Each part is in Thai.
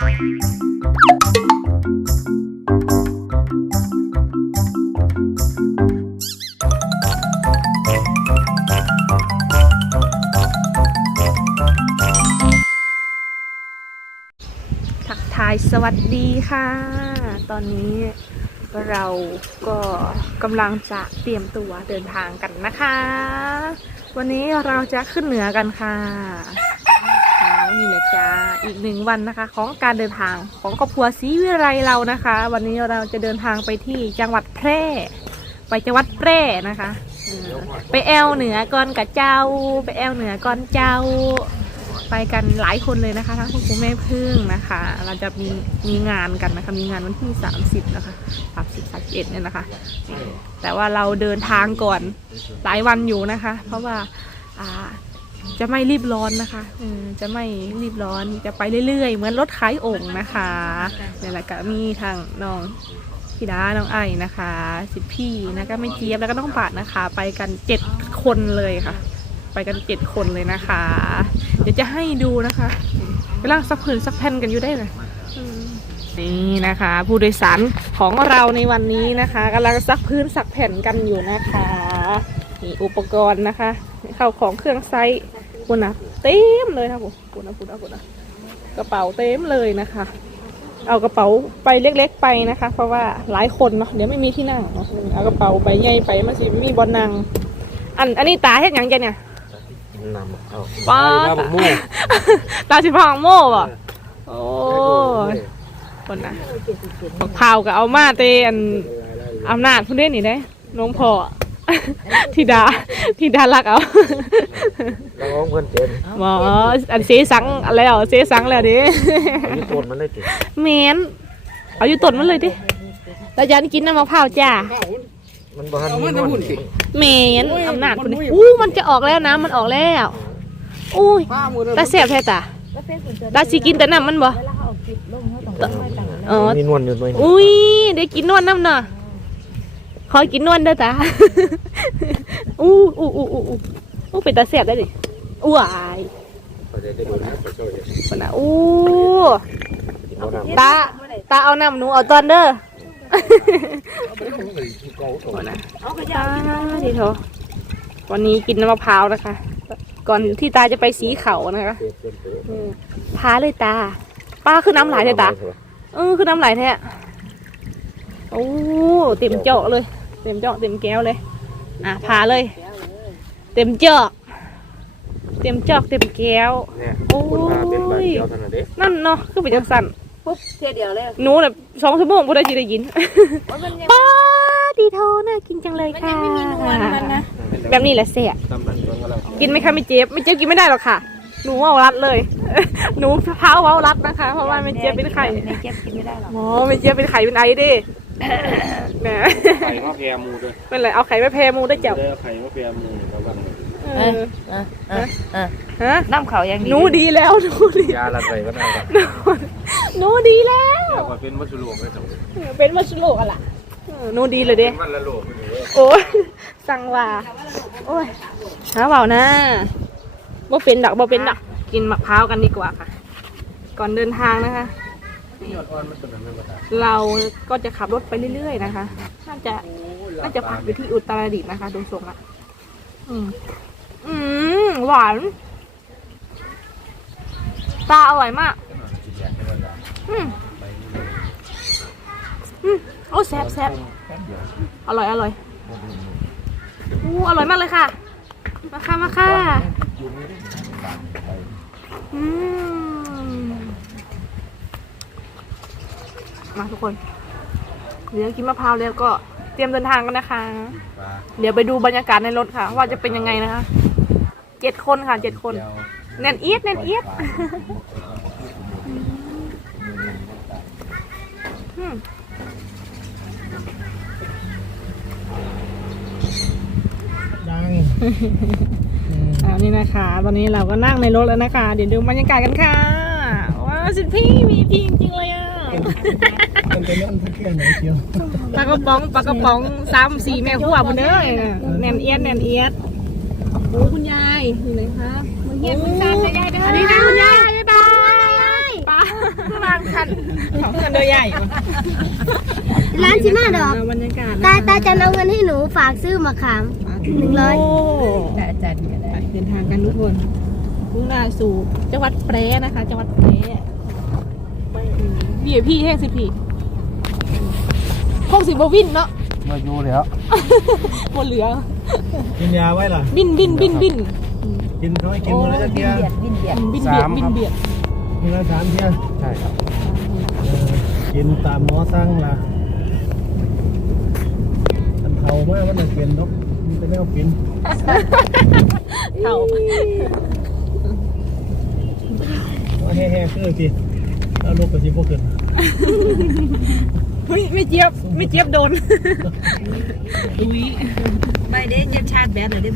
ทักทายสวัสดีค่ะ ตอนนี้เราก็กำลังจะเตรียมตัวเดินทางกันนะคะ วันนี้เราจะขึ้นเหนือกันค่ะ นี่แหละจ้าอีกหนึ่งวันนะคะ ของการเดินทางของครอบครัวศรีวิไลเรานะคะ วันนี้เราจะเดินทางไปที่จังหวัดแพร่ ไปจังหวัดแพร่นะคะเออไปแอลเหนือก่อนกับเจ้า ไปแอลเหนือก่อนเจ้า ไปกันหลายคนเลยนะคะทั้งคุณครูแม่พึ่งนะคะ เราจะมีมีงานกันนะคะ มีงานวันที่ 30 นะคะ30 31เนี่ยนะคะ แต่ว่าเราเดินทางก่อนหลายวันอยู่นะคะ เพราะว่าอ่า จะไม่รีบร้อนนะคะเออจะไม่รีบร้อนจะไปเรื่อยๆ เหมือนรถขายโอ่งนะคะนี่แหละก็มีทางน้องพี่ดาน้องไอ้นะคะ สิบพี่นะก็ไม่เจี๊ยบแล้วก็น้องปาดนะคะ ไปกันเจ็ดคนเลยค่ะ ไปกันเจ็ดคนเลยนะคะ เดี๋ยวจะให้ดูนะคะกำลังซักผืนซักแผ่นกันอยู่ได้เลยนี่นะคะ ผู้โดยสารของเราในวันนี้นะคะกำลังซักพื้นซักแผ่นกันอยู่นะคะนี่อุปกรณ์นะคะเข้าของเครื่องไซส์ คุณนะเต็มเลยนะผมคุณนะคุณนะคุณนะกระเป๋าเต็มเลยนะคะ เอากระเป๋าไปเล็ก ๆ ไปนะคะ เพราะว่าหลายคนเนาะเดี๋ยวไม่มีที่นั่งเนาะเอากระเป๋าไปใหญ่ไปมันสิไม่มีบอลนั่งอันอันนี้ตาเฮ็ดหยังแกเนี่ยนำเอาป้าตาบกมู่ตาสิพังโม่บ่โอ้ยคนน่ะบักพร้าวก็เอามาเตอันอำนาจผู้เล่นนี่ได้น้องพ่อ ธิดาธิดารักเอาเราเอาเงินเต็มหมออันเสสังแล้วเสสังแล้วดิอันนี้ตัวมันได้ติดแมนเอาอยู่ต้นมันเลยดิแล้วยันกินน้ำมะพร้าวจ้ามันบ้านมีนวลติดแมนอำนาจคนนี้อู้มันจะออกแล้วนะมันออกแล้วอุ้ยตาเสียบแท้ตาตาสิกินแต่น้ำมันบ่อ๋อมีนวลอยู่หน่วยหนึ่งอุ้ยได้กินนวลน้ำเนาะ ขอกินนวลเด้อตาอู้อู้อู้อู้อู้อู้เป็นตาเสียบได้ดิอู้อายเขาจะได้ดูนะเขาช่วยคนน่ะอู้กินเอาน้ำตาตาเอาน้ำหนูเอาตอนเด้อเอานะตาดิโถวันนี้กินน้ำมะพร้าวนะคะ ก่อนที่ตาจะไปสีเขานะคะเต็มเต็มเต็มอืมพาเลยตา ป้าคือน้ำไหลเลยตาเออคือน้ำไหลแท้โอ้เต็มเจาะเลย เต็มเจาะเต็มแก้วเลย อะพาเลย เต็มเจาะเต็มจอกเต็มแก้ว เนี่ยโอ้คนมาเป็นบาทยเดียวเท่านั้นเด้นั่นเนาะคือเป็นจังสันปุ๊บเทียเดียวเลยหนูแบบสองชั่วโมงบ่ได้สิได้ยินมันยังป้าดีโทน่ากินจังเลยมันค่ะยังไม่มีนวลมันนะแบบนี้แหละเสียตำบันตัวเรากินไหมคะไม่เจี๊ยบไม่เจี๊ยบกินไม่ได้หรอกค่ะ หนูเอารัดเลย หนูเท้าเอารัดนะคะ เพราะว่าไม่เจี๊ยบเป็นไข่ในเจี๊ยบกินไม่ได้หรอกโอ้ไม่เจี๊ยบเป็นไข่เป็นไอดิ แหมไข่มะเฟียมูด้วยเป็นไรเอาไข่ไปแพรมูได้เจ้าได้ไข่มะเฟียมูระวังเลยเออเออเออเออฮะน้ำเขายังดีหนูดีแล้วหนูดียาละใส่ก็ได้ครับหนูดีแล้วเรียกว่าเป็นมัชลูกเลยครับเป็นมัชโลกอะล่ะเออหนูดีเลยเด้มันละโลกอยู่เว้ยโอ้ยสั่งว่าโอ้ยหาเปล่านะบ่เป็นดอกบ่เป็นดอกกินมะพร้าวกันดีกว่าค่ะ ก่อนเดินทางนะคะ ยอดอ่อนมันตัวนั้นไม่มาตาเราก็จะขับรถไปเรื่อยๆนะคะน่าจะน่าจะพักอยู่ที่อุตรดิตถ์นะคะ ดูทรงละอืมอืมหวานตาอร่อยมาก อืมอืมโอ้แซ่บแซ่บอร่อยอร่อยอู้อร่อยมากเลยค่ะ มาค่ะมาค่ะอืม มาทุกคนเดี๋ยวกินมะพร้าวแล้วก็เตรียมเดินทางกันนะคะ เดี๋ยวไปดูบรรยากาศในรถค่ะ ว่าจะเป็นยังไงนะคะเจ็ดคนค่ะเจ็ดคนแน่นเอียดแน่นเอียดอืมดังอ่านี่นะคะ ตอนนี้เราก็นั่งในรถแล้วนะคะ เดี๋ยวดูบรรยากาศกันค่ะ ว้าวสิพี่มีพี่จริงๆเลยอะมั นเป็นอันที่ไหนเกี่ยวปลากระป๋องปลากระป๋องสามสี่แม่ขัวบนเด้อแนนเอียดแนนเอียดโอ้คุณยายอยู่ไหนคะมาเยี่ยมคุณตาคุณยายเด้ออันนี้นะคุณยายบ๊ายบายป้าวางคันของเงินโดยใหญ่ร้านชิมาดอกบรรยากาศตาตาจะเอาเงินให้หนูฝากซื้อมะขามหนึ่งร้อยแต่อาจารย์ก็ได้เดินทางกันทุกคนมุ่งหน้าสู่จังหวัดแพร่นะคะจังหวัดแพร่พี่พี่แห้งสิพี่ ห้องสิบวินเนาะมาอยู่แล้วบนเหลือ กินยาไว้ล่ะบินบินบินบินกินเขาให้กินหมดแล้วจะเทียเบียดบินเบียดบินเบียดบินเบียดมีละสามเทียใช่ครับกินตามหมอสั่งล่ะอันเทามากมันจะเป็นนกมันเป็นแนวปินเท่าแห่ๆคือสิแล้วลูกกระสิบพวกขึ้น เฮ้ยไม่เจี๊ยบไม่เจี๊ยบโดนอุ้ยไม่ได้จะชาติแบดเลยได้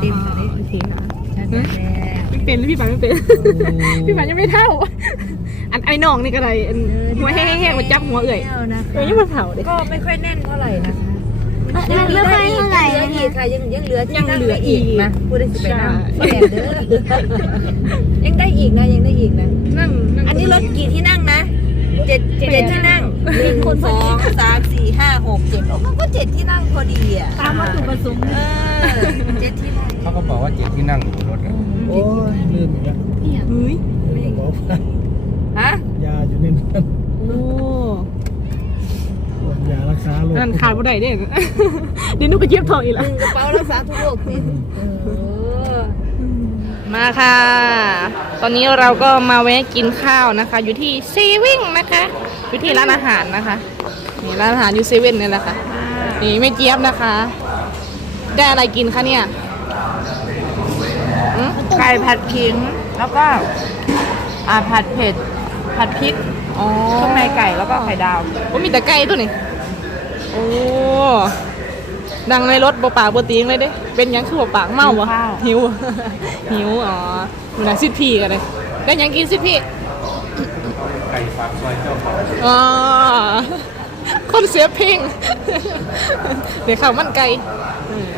เต็มเลยโอเคค่ะชาติแบดไม่เป็นพี่ปันไม่เป็นพี่ปันยังไม่เท่า อันไอ้น้องนี่ก็ไรอันหัวแห้งๆมันจับหัวเอื่อยนะเอ้ยยังมาเผาเด็ก็ไม่ค่อยแน่นเท่าไหร่นะคะมันไม่ค่อยเท่าไหร่เหลือนะอีกค่ะยังยังเหลือที่ยังนั่งเหลือได้อีอีกกนะพูดได้สิไปนั่งแสบเด้อยังได้อีกนะยังได้อีกนะนั่งนั่งอันนี้รถกี่ที่นั่งนะ เจ็ดเจ็ดที่นั่งหนึ่งสองสามสี่ห้าหกเจ็ดโอ้มันก็เจ็ดที่นั่งพอดีอะตามวัตถุประสงค์เออเจ็ดที่นั่งเขาก็บอกว่าเจ็ดที่นั่งอยู่บนรถอะโอ้ยลืมอีกแล้วเฮ้ยบอกว่าฮะยาอยู่ในนั้นโอ้ยารักษาโรคนั่นขาดบ่ได้เด้เดี๋ยวหนุก็เจี๊ยบทองอีกหแล้วนึ่งกระเป๋ารักษาทุกโรคสิเออมาค่ะ ตอนนี้เราก็มาแวะกินข้าวนะคะ อยู่ที่เซเว่นนะคะ อยู่ที่ร้านอาหารนะคะนี่ร้านอาหารอยู่เซเว่นนี่แหละค่ะนี่ไม่เจี๊ยบนะคะ ได้อะไรกินคะเนี่ยอืมไก่ผัดขิงแล้วก็อ่าผัดเผ็ด ผัดพริกอ๋อข้างในไก่แล้วก็ไข่ดาวโอ้มีแต่ไก่ตัวนี้โอ้ดังในรถบปากบตีงเลยเด้ เป็นหยังคือบ่ปากเมาบ่หิวหิวอ๋อ อยู่นะสิทธิ์พี่กันเลยได้หยังกินสิทธิ์พี่ไก่ฝากซอยเจ้าเขาอ๋อคนเสียเพลงเดี๋ยวข้าวมันไก่เออ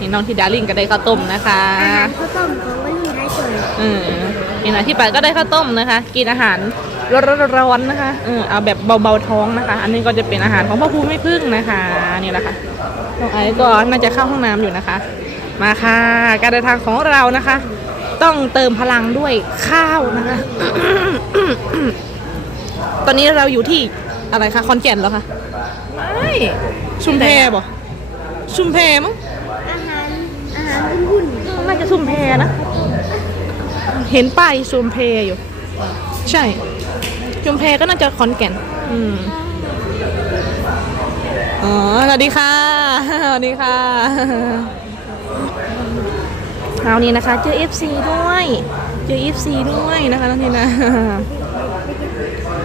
นี่น้องที่ดาริ่งก็ได้ข้าวต้มนะคะอาหารข้าวต้มของวันนี้ท้ายสวยเออนี่นะที่ไปก็ได้ข้าวต้มนะคะ กินอาหารร้อนๆนะคะเออเอาแบบเบาๆท้องนะคะ อันนี้ก็จะเป็นอาหารของพ่อภูไม่พึ่งนะคะนี่แหละค่ะน้องไอซ์ก็น่าจะเข้าห้องน้ำอยู่นะคะ มาค่ะ การเดินทางของเรานะคะ ต้องเติมพลังด้วยข้าวนะคะ ตอนนี้เราอยู่ที่อะไรคะคอนแก่นเหรอคะ ไม่ ชุมแพบ่ชุมแพมั้ง อาหารอาหารวุ่นน่าจะชุมแพนะ เห็นป้ายชุมแพอยู่ ใช่ ชุมแพก็น่าจะขอนแก่น อืมอ๋อ สวัสดีค่ะ สวัสดีค่ะ คราวนี้นะคะเจอ FC ด้วยเจอ FC ด้วยนะคะน้องทีนะ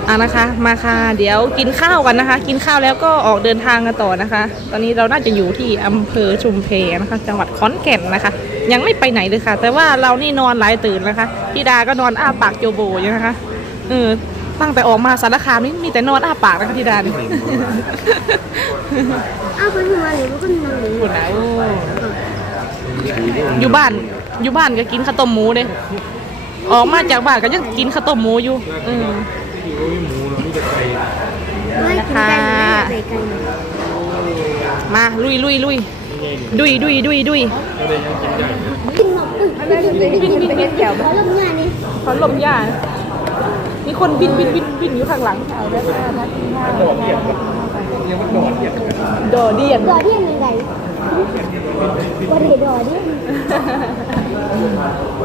อะนะคะ มาค่ะ เดี๋ยวกินข้าวกันนะคะ กินข้าวแล้วก็ออกเดินทางกันต่อนะคะ ตอนนี้เราน่าจะอยู่ที่อำเภอชุมเพนะคะ จังหวัดขอนแก่นนะคะ ยังไม่ไปไหนเลยค่ะ แต่ว่าเรานี่นอนหลายตื่นนะคะพี่ดาก็นอนอ้าปากโจโบอยู่นะคะเออตั้งแต่ออกมาสารคามนี่มีแต่นอนอ้าปากนะคะพี่ดานี่ๆอ้าวเป็นหัวหรือว่าเป็นหัวหรือคุณนะโอยู่บ้าน อยู่บ้านก็กินข้าวต้มหมูเด้ออกมาจากบ้านก็ยังกินข้าวต้มหมูอยู่อืมที่โอ้ยหมูเราไม่จะมาลุยลุยลุยดุยดุยดุยดุยกินหมดอุ้ยอะไรจะเป็นกินเกี่ยวแล้วเรื่องงานนี้เขาลมยามีคนบินบินบินบินอยู่ข้างหลังโดดเดี่ยงเรียกว่าโดดเดียงโดดเดียนดอเดียนยังไง วันนี้ดอเดียน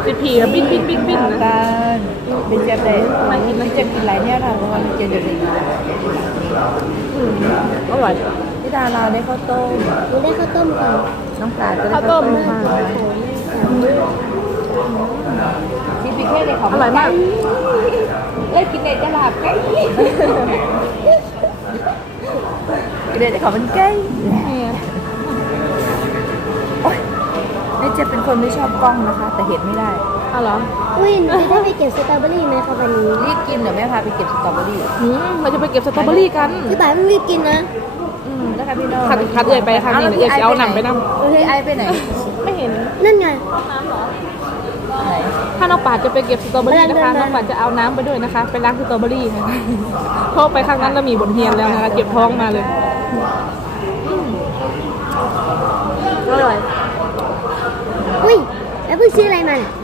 สิผีอะบินบินบินบินนะกันเป็นเจ็บเลยมันกินมันเจ็บกินหลายเนี่ยค่ะเพราะว่ามันเจ็บอยู่ดีอร่อยที่ดาราได้ข้าวต้มหนูได้ข้าวต้มก่อนน้องปลาจะได้ข้าวต้มค่ะที่พี่แค่ได้ของอร่อยมากเอ้ยกินเด็ดจะหลับไก่กินเด็ดของมันไก่ จ็บเป็นคนไม่ชอบกล้องนะคะ แต่เห็นไม่ได้เอาเหรออุ้ยหนูจะได้ไปเก็บสตรอเบอรี่ไหมคะวันนี้รีบกินเดี๋ยวแม่พาไปเก็บสตรอเบอรี่อืมเราจะไปเก็บสตรอเบอรี่กันพี่บ่ายไม่รีบกินนะอืมนะคะพี่น้องขัดขัดเลยไปทางนี้เดี๋ยวจะเอาหนังไปนำเออพี่ไอไปไหน ไม่เห็นนั่นไงไหนทถ้าน้องป่าดจะไปเก็บสตรอเบอรี่นะคะน้องป่าดจะเอาน้ำไปด้วยนะคะไปล้างสตรอเบอรี่ค่ะเพราะไปครั้งนั้นเรามีบทเรียนแล้วนะคะเจ็บท้องมาเลยอร่อย อุ้ยแล้